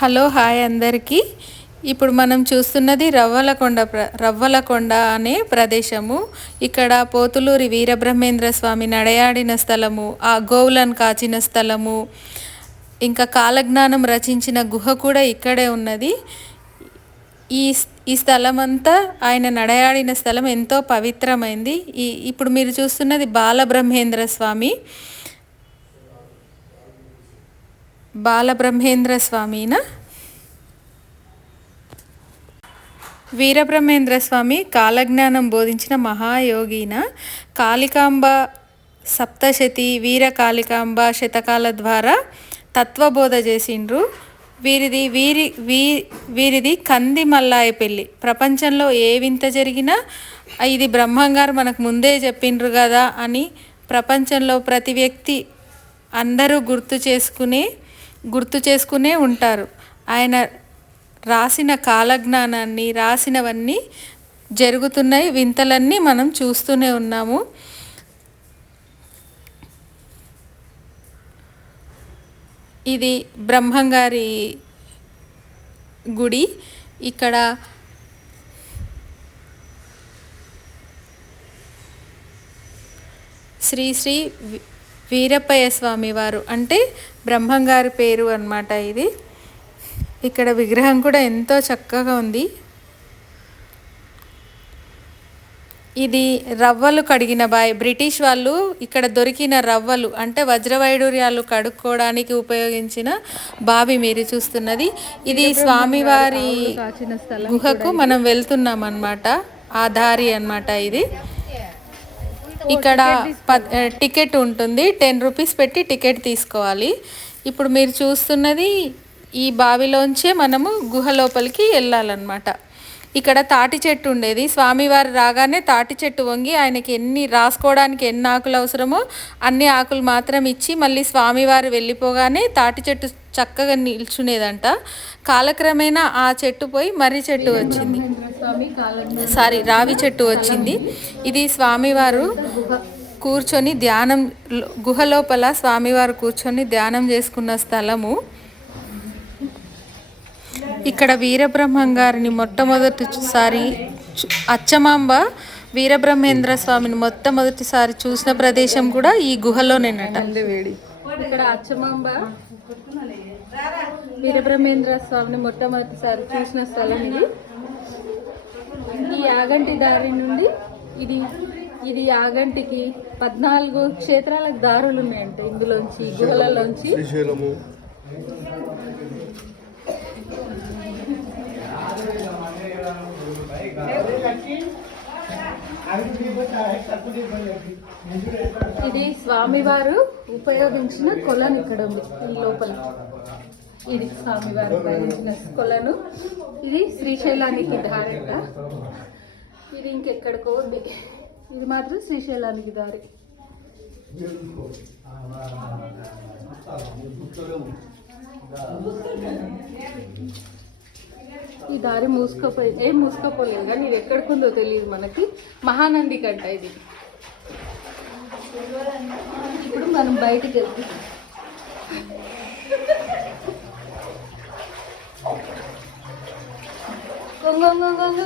Hello hi అందరికీ. ఇప్పుడు మనం చూస్తున్నది రవ్వలకొండ ప్ర రవ్వలకొండ అనే ప్రదేశము. ఇక్కడ పోతులూరి వీరబ్రహ్మేంద్ర స్వామి నడయాడిన స్థలము ఆ గోవులను కాచిన స్థలము ఇంకా కాలజ్ఞానం రచించిన గుహ కూడా ఇక్కడే ఉన్నది. ఈ ఈ స్థలం అంతా ఆయన నడయాడిన స్థలం ఎంతో పవిత్రమైంది. ఈ ఇప్పుడు మీరు చూస్తున్నది బాలబ్రహ్మేంద్ర స్వామి. బాలబ్రహ్మేంద్ర స్వామినా? వీరబ్రహ్మేంద్ర స్వామి కాలజ్ఞానం బోధించిన మహాయోగిన కాళికాంబ సప్తశతి వీర కాళికాంబ శతకాల ద్వారా తత్వబోధ చేసిండ్రు. వీరిది వీరి వీ వీరిది కంది మల్లాయ పెళ్ళి ప్రపంచంలో ఏ వింత జరిగినా ఇది బ్రహ్మంగారు మనకు ముందే చెప్పిండ్రు కదా అని ప్రపంచంలో ప్రతి వ్యక్తి అందరూ గుర్తు చేసుకునే గుర్తు చేసుకునే ఉంటారు. ఆయన రాసిన కాలజ్ఞానాన్ని రాసినవన్నీ జరుగుతున్నాయి. వింతలన్నీ మనం చూస్తూనే ఉన్నాము. ఇది బ్రహ్మంగారి గుడి. ఇక్కడ శ్రీ శ్రీ వీరప్పయ్య స్వామి వారు. అంటే బ్రహ్మంగారి పేరు అన్నమాట ఇది. ఇక్కడ విగ్రహం కూడా ఎంతో చక్కగా ఉంది. ఇది రవ్వలు కడిగిన బాయ్. బ్రిటిష్ వాళ్ళు ఇక్కడ దొరికిన రవ్వలు అంటే వజ్రవైడూర్యాలు కడుక్కోవడానికి ఉపయోగించిన బావి మీరు చూస్తున్నది. ఇది స్వామివారి గుహకు మనం వెళ్తున్నాం అన్నమాట ఆ దారి అన్నమాట ఇది. ఇక్కడ టికెట్ ఉంటుంది. టెన్ రూపీస్ పెట్టి టికెట్ తీసుకోవాలి. ఇప్పుడు మీరు చూస్తున్నది ఈ బావిలోంచే మనము గుహ లోపలికి వెళ్ళాలన్నమాట. ఇక్కడ తాటి చెట్టు ఉండేది. స్వామివారు రాగానే తాటి చెట్టు వంగి ఆయనకి ఎన్ని రాసుకోవడానికి ఎన్ని ఆకులు అవసరమో అన్ని ఆకులు మాత్రం ఇచ్చి మళ్ళీ స్వామివారు వెళ్ళిపోగానే తాటి చెట్టు చక్కగా నిల్చునేదంట. కాలక్రమేణా ఆ చెట్టు పోయి మర్రి చెట్టు వచ్చింది. సారీ రావి చెట్టు వచ్చింది. ఇది స్వామివారు కూర్చొని ధ్యానం గుహ లోపల స్వామివారు కూర్చొని ధ్యానం చేసుకున్న స్థలము. ఇక్కడ వీరబ్రహ్మం గారిని మొట్టమొదటిసారి అచ్చమాంబ వీరబ్రహ్మేంద్ర స్వామిని మొట్టమొదటిసారి చూసిన ప్రదేశం కూడా ఈ గుహలోనేనట. ఇక్కడ అచ్చమాంబ వీరబ్రహ్మేంద్ర స్వామిని మొట్టమొదటిసారి చూసిన స్థలం ఇది. ఈ యాగంటి దారి నుండి ఇది ఇది యాగంటికి పద్నాలుగు క్షేత్రాలకు దారులు ఉన్నాయంట. ఇందులోంచి గుహలలోంచి. ఇది స్వామివారు ఉపయోగించిన కొలను ఇక్కడ ఉంది ఈ లోపల. ఇది స్వామివారు ఉపయోగించిన కొలను. ఇది శ్రీశైలానికి దారిట ఇది ఇంకెక్కడికో ఉంది. ఇది మాత్రం శ్రీశైలానికి దారి. ఈ దారి మూసుకపోయి ఏం మూసుకపోలేదు కానీ ఇది ఎక్కడికి ఉందో తెలియదు మనకి. మహానంది కంట ఇది. ఇప్పుడు మనం బయటికి వెళ్తాం గొంగ గొంగ గొంగ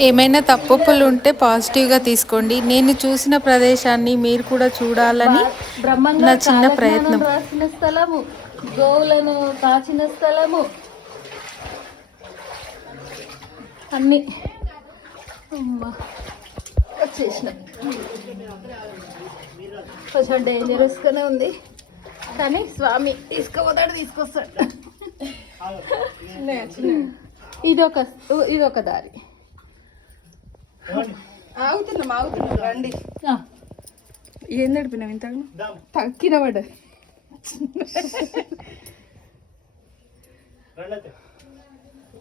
ఏమైనా తప్పులు ఉంటే పాజిటివ్గా తీసుకోండి. నేను చూసిన ప్రదేశాన్ని మీరు కూడా చూడాలని నా చిన్న ప్రయత్నం. రాసిన స్థలము గోవులను కాచిన స్థలము. అన్ని. అమ్మా వచ్చేసిన. కొంచెం డేంజరస్గానే ఉంది. కానీ స్వామి తీసుకుపోతాడు తీసుకొస్తాడు. ఇదొక ఇదొక దారి. ఆగుతున్నాం ఆగుతున్నాం రండి. ఆ, ఏం నడిపినావు ఇంత తక్కిన పడ్డది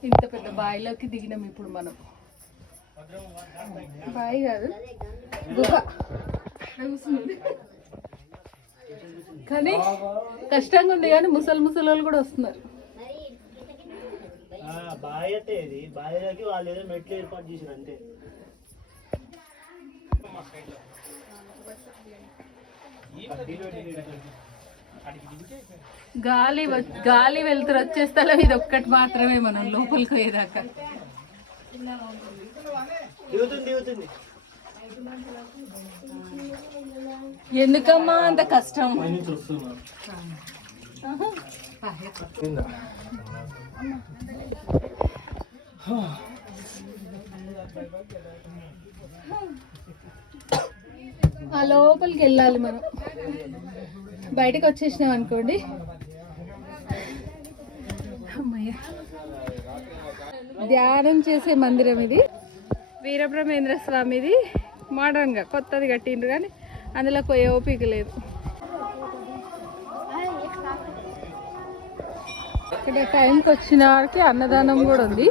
ఇంత పెద్ద బావిలోకి దిగినాం ఇప్పుడు మనం. బాయ్ కాదు. గుహ. కానీ కష్టంగా ఉంది కానీ ముసలి ముసలి వాళ్ళు కూడా వస్తున్నారు. బాయ్ అంటే ఇది బాయ్లోకి వాళ్ళు ఏదో మెట్లు ఏర్పాటు చేశారు అంతే. గాలి గాలి వెళ్తురు వచ్చేస్తా ఇది ఒక్కటి మాత్రమే మనం లోపలికి పోయేదాకా. ఎందుకమ్మా అంత కష్టం? ఆ లోపలికి వెళ్ళాలి మనం. బయటకు వచ్చేసినాం అనుకోండి. అమ్మయ్య. ధ్యానం చేసే మందిరం ఇది. వీరబ్రహ్మేంద్ర స్వామిది. మోడర్న్గా కొత్తది కట్టిండ్రు కానీ అందులో పోయే ఓపిక లేదు. ఇక్కడ టైంకి వచ్చిన వారికి అన్నదానం కూడా ఉంది.